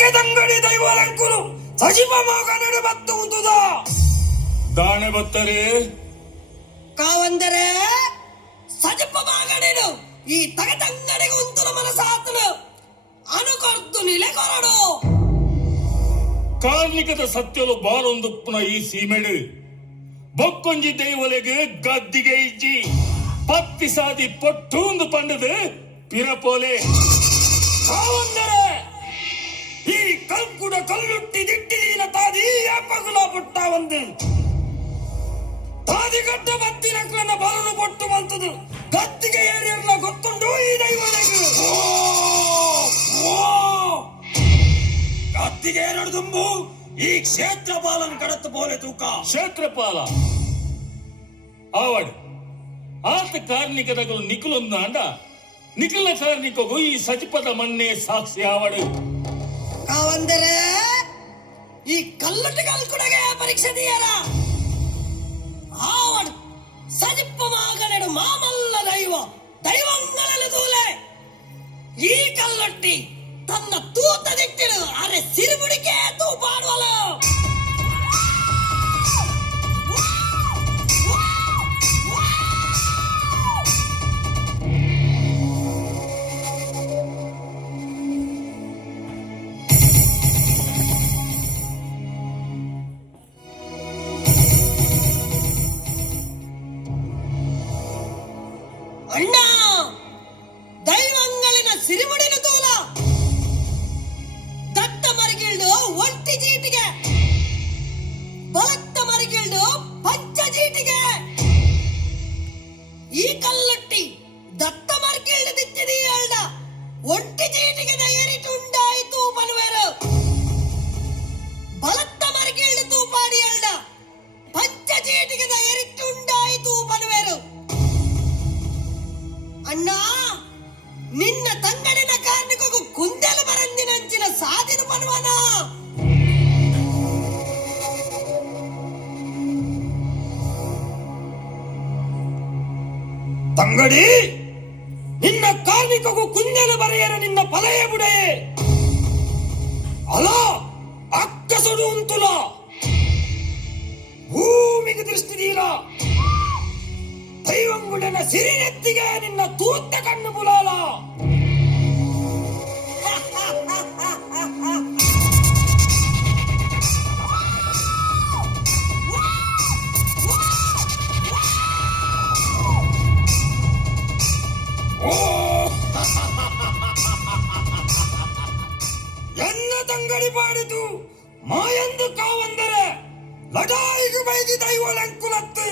ತಗೆದಂಗಡಿ ದೈವಲಂಕುಲು ಸಜಿಪ ಮಗನಡು ಬತ್ತು ಉಂದುದ ದಾಣೆ ಬತ್ತರೆ ಕಾವಂದರೆ ಸಜಿಪ ಮಗನಡು ಈ ತಗೆದಂಗಡಿಗೆ ಉಂತುನ ಮನಸಾತನು ಅನುಕೊರ್ತು ನಿಲೆ ಕೊರಡು ಕಾರ್ಮಿಕದ ಸತ್ಯಲು ಬಾರೊಂದುಪ್ಪುನ ಈ ಸೀಮೆಡು ಬೊಕ್ಕೊಂಜಿ ದೈವಲೆಗೆ ಗದ್ದಿಗೆ ಇಜ್ಜಿ ಪತ್ತಿ ಸಾದಿ ಪೊಟ್ಟೂಂದು ಪಂಡದು ಪಿರಪೋಲೆ ಕಾವಂದರೆ ಈ ಕಲ್ಕುಡ ಕಲ್ಲುಟ್ಟಿ ದಿಟ್ಟಿದೀನ ತಾದಿ ಯಾಪಗುಲ ಪುಟ್ಟ ಒಂದು ತಾದಿ ಗಡ್ಡ ಬತ್ತಿನಕ್ಲನ್ನ ಬರಲು ಪೊಟ್ಟು ಬಂತದು ಗದ್ದಿಗೆ ಏರಿಯರ್ಲ ಗೊತ್ತುಂಡು ಈ ದೈವಲೆಗೆ ಗದ್ದಿಗೆ ಏರಡು ತುಂಬು ಈ ಕ್ಷೇತ್ರಪಾಲನ ಕಡತ್ತು ಬೋಲೆ ತೂಕ ಕ್ಷೇತ್ರಪಾಲ ಆವಡ್ ಆತ ಕಾರ್ಮಿಕದಗಳು ನಿಖಲೊಂದು ಅಂಡ ನಿಖಿಲ ಕಾರ್ಮಿಕಗೂ ಈ ಸಚಿಪದ ಮಣ್ಣೆ ಸಾಕ್ಷಿ ಆವಡು ಕಾವಂದರೆ ಈ ಕಲ್ಲುಟ್ಟುಗಳು ಕೂಡಗೆ ಪರೀಕ್ಷೆ ದಿಯರ ಆವಡ್ ಸಜಿಪ್ಪ ಮಗನಡು ಮಾಮಲ್ಲ ದೈವಂಗಳಲ್ಲಿ ದೂಲೆ ಈ ಕಲ್ಲೊಟ್ಟಿ ತನ್ನ ತೂತ ದಿಟ್ಟಿಡು ಅರೆ ಸಿರಿಬುಡಿಕೆ ತೂಪಾಡುವಲು ಅಣ್ಣ ದೈವಂಗಳಿನ ಸಿರಿಮುಡಿನ ತೂಲ ದಟ್ಟ ಮರಿಗಿಲ್ಡು ಒಂಟಿ ಜೀಟಿಗೆ ಬಲತ್ತ ಮರಿಗಿಲ್ಡು ಪಂಚ ಜೀಟಿಗೆ ಈ ಕಲ್ಲೊಟ್ಟಿ ದತ್ತ ಮರಿಗಿಲ್ಡು ದಿತ್ತಿದಿ ಹೇಳ್ದ ಒಂಟಿ ಜೀಟಿಗೆ ದಯರಿಟ್ಟು ಉಂಡಾಯಿತು ಪನ್ವೇರು ಬಲತ್ತ ಮರಿಗಿಲ್ಡು ತೂಪಾಡಿ ಹೇಳ್ದ ಪಂಚ ಜೀಟಿಗೆ ದಯರಿಟ್ಟು ಉಂಡಾಯಿತು ಪನ್ವೇರು ಅಣ್ಣ ನಿನ್ನ ತಂಗಡಿನ ಕಾರ್ಮಿಕಗೂ ಕುಂದೆಲು ಬರಂದಿನಂಚಿನ ಸಾಧಿನ ಪನ್ವನ ತಂಗಡಿ ನಿನ್ನ ಕಾರ್ಮಿಕಗೂ ಕುಂದೆಲು ಬರೆಯರ ನಿನ್ನ ಪಲಯ ಬುಡೆ ಅಲ ಅಕ್ಕಸುಡು ಉಂತುಲ ಭೂಮಿಗೆ ದೃಷ್ಟಿದೀರ ದೈವಂಗುಡನ ಸಿರಿನೆತ್ತಿಗೆ ನಿನ್ನ ತೂತ ಕಣ್ಣು ಬುಲಾಲ ಎನ್ನ ತಂಗಡಿ ಪಾಡಿತು ಮಾಯಂದು ಕಾವಂದರೆ ಲಡಾಯಿಗೆ ಬೈದಿ ದೈವಲಂಕುಲತ್ತು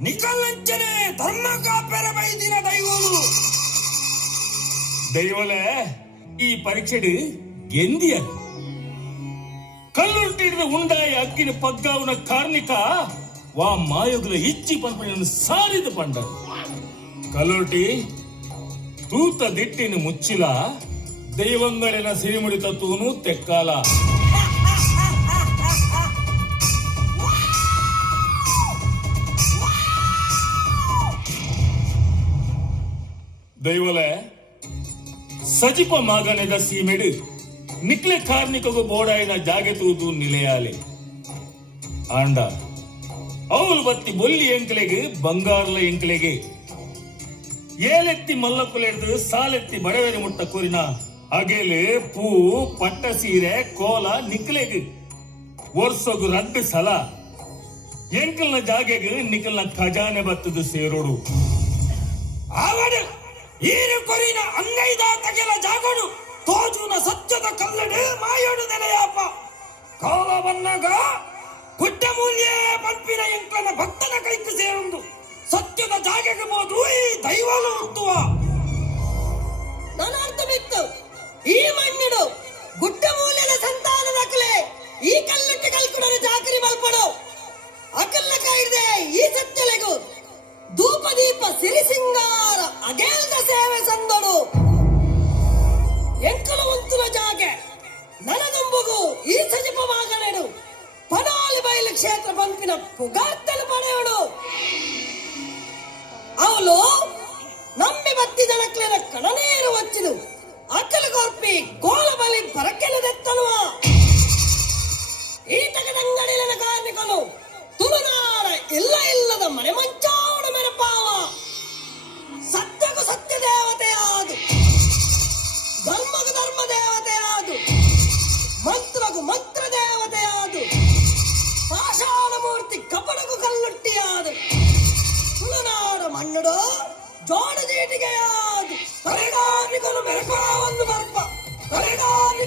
ನಿಕಲಂಚನೆ ಧರ್ಮ ಕಾಪೆರ ಬೈದಿನ ದೈವಲು ದೈವಲೆ ಈ ಪರೀಕ್ಷೆಡು ಗೆಂದಿಯ ಕಲ್ಲುಟ್ಟಿಡಿದ ಉಂಡಾಯ ಅಕ್ಕಿನ ಪಗ್ಗಾವನ ಕಾರ್ಮಿಕ ವಾ ಮಾಯೋಗುಲ ಇಚ್ಚಿ ಪಂಪಣನ್ನು ಸಾರಿದ ಪಂಡ ಕಲ್ಲುಟ್ಟಿ ತೂತ ದಿಟ್ಟಿನ ಮುಚ್ಚಿಲ ದೈವಂಗಳಿನ ಸಿರಿಮುಡಿ ತತ್ತೂನು ತೆಕ್ಕಾಲ ದೈವಲೆ ಸಜಿಪ ಮಗನೆದ ಸೀಮೆಡು ನಿಕ್ಲೆ ಕಾರ್ಮಿಕಗೂ ಬೋಡಾಯಿನ ಜಾಗೆ ತೂದು ನಿಲೆಯಾಲೆ ಆಂಡ ಅವಳು ಬತ್ತಿ ಬೊಲ್ಲಿ ಎಂಕಲೆಗೆ ಬಂಗಾರಲ ಎಂಕಲೆಗೆ ಏಳೆತ್ತಿ ಮಲ್ಲಕ್ಕುಲೆಡ್ದು ಸಾಲೆತ್ತಿ ಬಡವೆರೆ ಮುಟ್ಟ ಕೂರಿನ ಅಗೆಲೆ ಪೂ ಪಟ್ಟ ಸೀರೆ ಕೋಲ ನಿಕ್ಲೆಗೆ ವರ್ಷಗು ರಡ್ಡು ಸಲ ಎಂಕಲ್ನ ಜಾಗೆಗೆ ನಿಕಲ್ನ ಖಜಾನೆ ಬತ್ತದು ಸೇರೋಡು ಆವಡು ಈರು ಕೊರಿನ ಅಂಗೈದ ತಗೆಲ ಜಾಗೋಡು ತೋಜುನ ಸತ್ಯದ ಕಲ್ಲಡು ಮಾಯೋಡು ನೆಲೆಯಾಪ ಕಾಲ ಬನ್ನಾಗ ಗುಡ್ಡ ಮೂಲ್ಯ ಪಂಪಿನ ಎಂಕನ ಭಕ್ತನ ಕೈಕು ಸೇರೊಂದು ಸತ್ಯದ ಜಾಗೆಗೆ ಮೋದು ಈ ದೈವಲು ಉತ್ತುವ ನನ್ನ ಅರ್ಥ ಬಿತ್ತು ಈ ಮಣ್ಣಿಡು ಗುಡ್ಡ ಮೂಲ್ಯದ ಸಂತಾನದ ಅಕಲೆ ಈ ಕಲ್ಲಟ್ಟು ಕಲ್ಕುಡನ ಜಾಕರಿ ಮಲ್ಪಡು ಅಕಲ್ಲ ಕಾಯ್ದೆ ಈ ಸತ್ಯಲೆಗು ಧೂಪ ದೀಪ ಸಿರಿ ಸಿಂಗಾರ ಅಗೆಲ್ದ ಸೇವೆ ಸಂದಡು ಎಂಕಲ ಒಂತುಲ ಜಾಗೆ ನನಗೊಂಬುಗು ಈ ಸಜಿಪ ಮಗನೆಡು ಪನಾಲಿ ಬಯಲು ಕ್ಷೇತ್ರ ಪಂಪಿನ ಪುಗಾರ್ತಲು ಪಡೆಯೋಡು ಅವಳು ನಂಬಿ ಬತ್ತಿ ಜನಕ್ಲೆನ ಕಣನೇರು వచ్చిದು ಅಕ್ಕಲು ಕೊರ್ಪಿ ಕೋಲ ಬಲಿ ಪರಕೆಲು ದೆತ್ತನುವ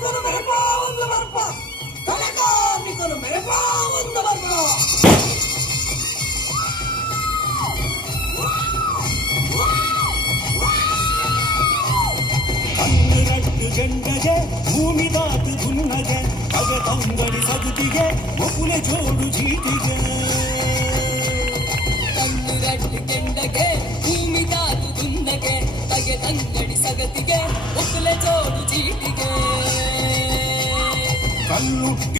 ಕಾರ್ಮಿಕರು ಮೆರಪ ಒಂದು ಬರ್ಪ ಕಲೆ ಕಾರ್ಮಿಕರು ಮೆರಪ ಒಂದು ಬರ್ಪ ಕಣ್ಣುಗಟ್ಟು ಗಂಡಗೆ ಭೂಮಿ ದಾಟು ದುನ್ನಗೆ ಅಗ ತಂಗಡಿ ಸಗುತಿಗೆ ಒಪುಲೆ ಜೋಡು ಜೀಟಿಗೆ ಕಣ್ಣುಗಟ್ಟು ಗಂಡಗೆ ಭೂಮಿ ದಾಟು ದುನ್ನಗೆ ತಗೆ ತಂಗಡಿ ಸಗತಿಗೆ ಒಕ್ಕಲೆ ಜೋಡು ಚೀಟಿಗೆ ಕಣ್ಣು